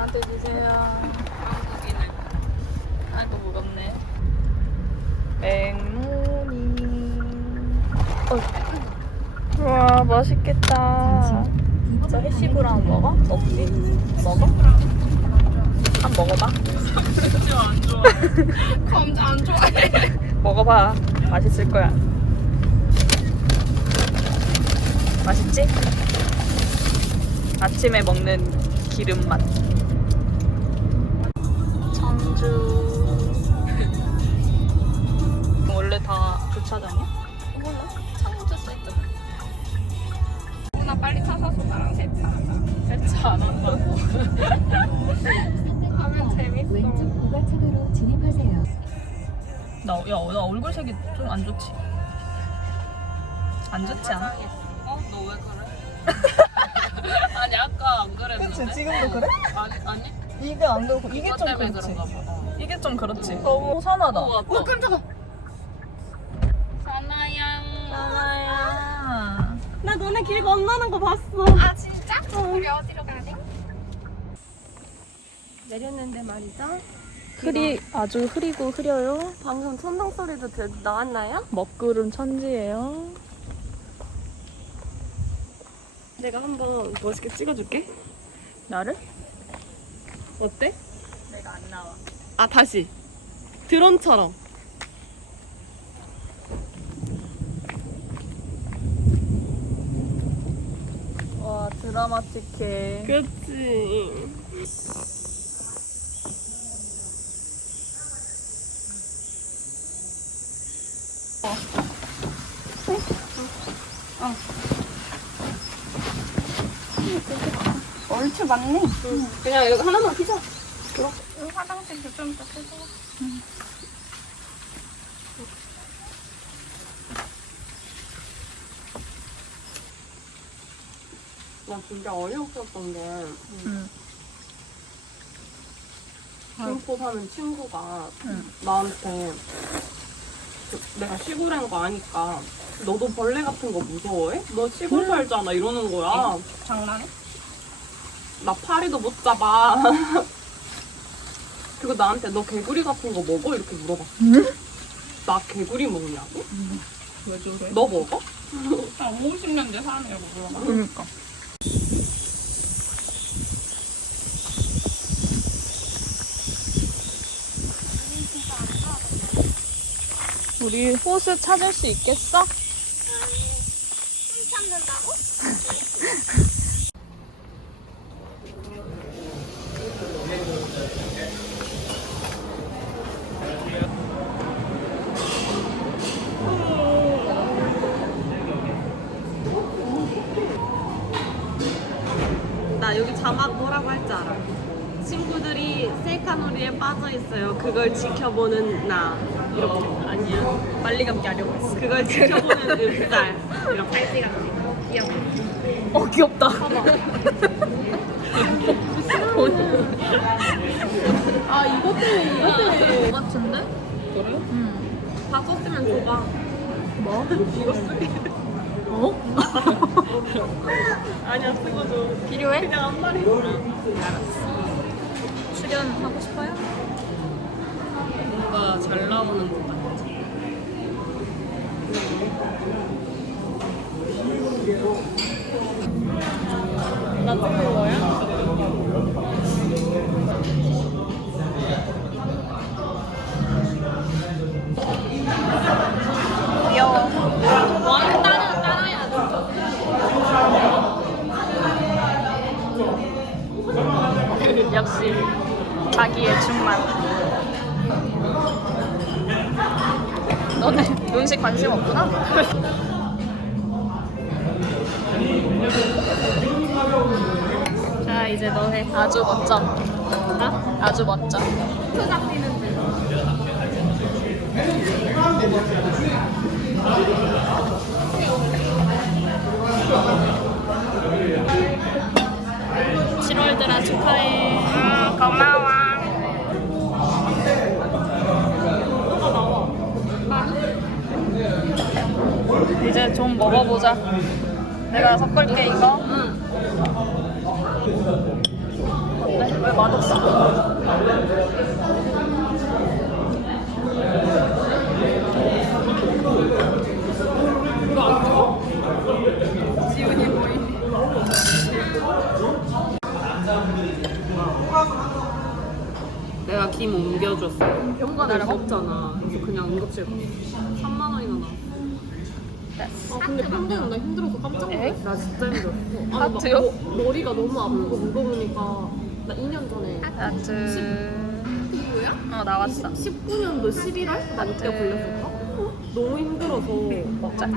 저한테 주세요. 한국인은 아이고 무겁네. 맹무늬. 어. 와 맛있겠다. 저 해시 브라운 먹어? 먹지? 먹어? 한 먹어봐. 안 좋아 감자 안 좋아해 먹어봐. 맛있을 거야. 맛있지? 아침에 먹는 기름 맛. 청주. 원래 다 주차장이야? 몰라 창문도 써있잖아 나 빨리 타서 나랑 세차 하자 세차 안 한다고. 하면 재밌어 왼쪽 고가차도로 진입하세요. 나, 야, 나 얼굴 색이 좀 안 좋지? 안 좋지 않아? 어? 너 왜 그래? 아니 아까 안 그랬는데 지금도 그래? 아니 아니 이게 안 그렇고 이게 그런가 봐 어. 이게 좀 그렇지. 너무 호산하다. 어, 깜짝아 사나양 하나야. 나 너네 길 건너는 거 봤어. 아 진짜? 우리 어디로 가지? 내렸는데 말이죠. 흐리 아주 흐리고 흐려요. 방금 천둥 소리도 들, 나왔나요? 먹구름 천지예요. 내가 한번 멋있게 찍어줄게. 나를? 어때? 내가 안 나와. 아 다시. 드론처럼. 와 드라마틱해. 그렇지. 얼추 맞네 그냥 이거 하나만 피자. 화장실 좀더 쓰고 나 진짜 어이없었던 게 응. 김포 사는 친구가 응. 나한테 그- 내가 시골인 거 아니까 너도 벌레 같은 거 무서워해? 너 시골 살잖아 이러는 거야. 장난해? 나 파리도 못 잡아. 그리고 나한테 너 개구리 같은 거 먹어? 이렇게 물어봤어. 나 개구리 먹냐고? 왜 저래? 너 먹어? 한 50년 대 사람이라고 물어봐 그러니까. 우리 호수 찾을 수 있겠어? 나 친구들이 셀카놀이에 빠져 있어요. 그걸 지켜보는 나. 이렇게. 아니야. 빨리 감기 하려고 했어. 그걸 지켜보는 읍살. 이렇게. 귀여워 어 귀엽다. 아, 이것 때문에, 이것 때문에. 같은데? 그래? 응. 바꿨으면 줘봐. 뭐? 이거 쓰기. 어? 아니야, 쓰고 줘. 필요해? 그냥 한 마리. 출연하고 싶어요? 뭔가 잘 나오는 것나 음식 관심 없구나? 자 이제 너 해. 아주 멋져. 어? 아주 멋져. 칠월들아 보자. 내가 섞을게 이거. 어때? 왜 맛없어? 내가 김 옮겨줬어. 병관을 먹잖아. 그래서 그냥 응급실 갔어. 3만 원이나 나왔어. 아 근데 평소에 나 힘들어서 깜짝 에? 놀랐어. 나 진짜 힘들었어. 아니, 막 하트요? 머- 머리가 너무 아프고 무거우니까 나 2년 전에 하트. 어 나왔어. 19년도 11월? 나 이때. 걸렸을까? 너무 힘들어서 먹자.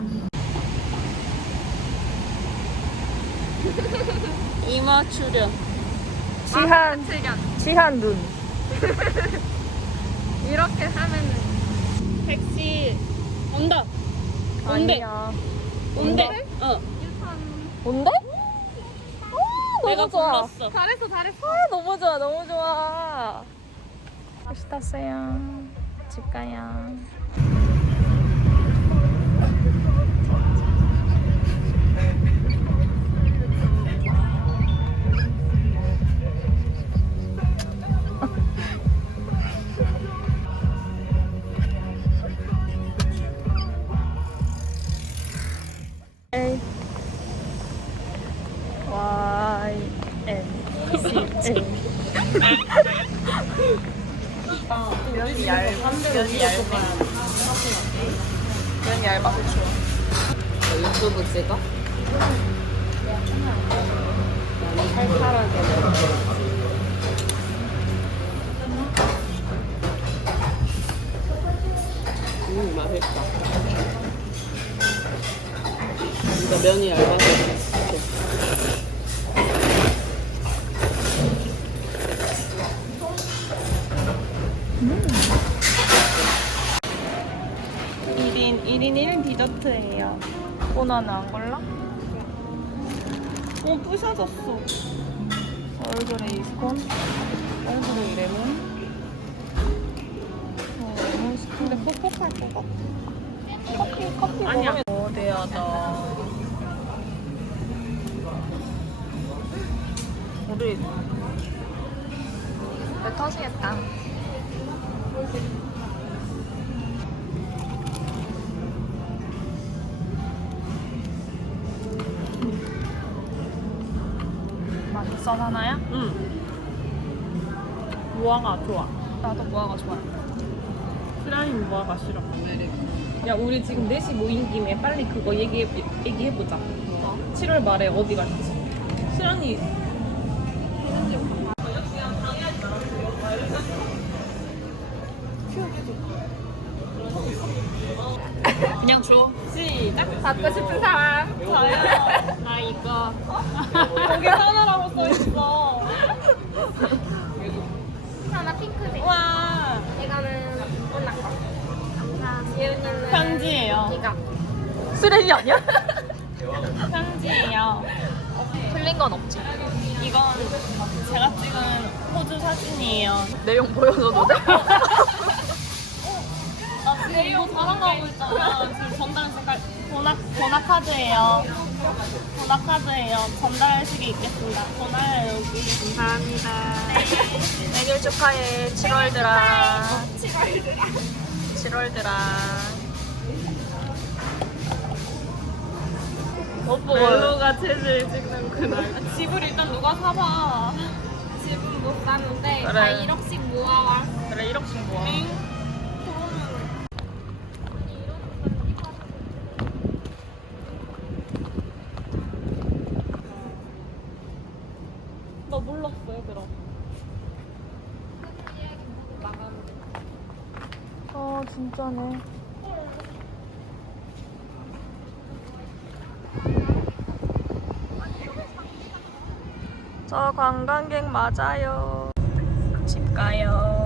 이마 출연. 지한 지한 눈. 이렇게 하면은 택시 온다. 온대. 온대. 어. 뭔데? 어, 내가 너무 좋아. 불렀어. 잘했어 잘했어. 아, 너무 좋아, 너무 좋아. 탔어요. 집 가요. Y N C A 면이 얇 면이 얇네 면이 얇아서 좋아 유튜브 찍어? 나는 칼칼하게. 음 맛있다. 진짜 면이 좋아. 일인일인일인 디저트예요 코너는 안 골라? 어 부셔졌어. 얼그레이 스콘 얼그레이 레몬 어, 레몬 스콘 근데 퍽퍽할 것 같아 커피 커피 아니야. 거대하다 우리 배 터지겠다 맛있어 하나야? 응. 무화과 좋아. 나도 무화과 좋아해 슬라임 무화과 싫어. 야 우리 지금 4시 모인 김에 빨리 그거 얘기해, 얘기해 보자 7월 말에 어디 갈지 수연이 그냥 줘 시작 받고 싶은 사람 저요. 나 이거. 거기 하나라고 써 있어. 하나 핑크색. 와. 이거는 꽃낙 거. 감사합니다. 예은이는 편지예요. 이거. 쓰레기 아니야? 편지예요. 틀린 건 없지 이건 제가 찍은 호주 사진이에요. 내용 보여줘도 돼? 나 지금 이거 자랑하고 있잖아. 지금 전달 색깔 보나 보나 카드예요. 보나 카드예요. 전달식이 있겠습니다. 보나요 여기. 감사합니다. 생일 축하해 7월들아 7월들아 7월들아 못 보고 멜로가 채를 찍는 그날. 집을 일단 누가 사봐. 집은 못 샀는데 그래. 다 1억씩 모아와. 그래 1억씩 모아 나 몰랐어 얘들아. 아 진짜네. 저 관광객 맞아요. 집 가요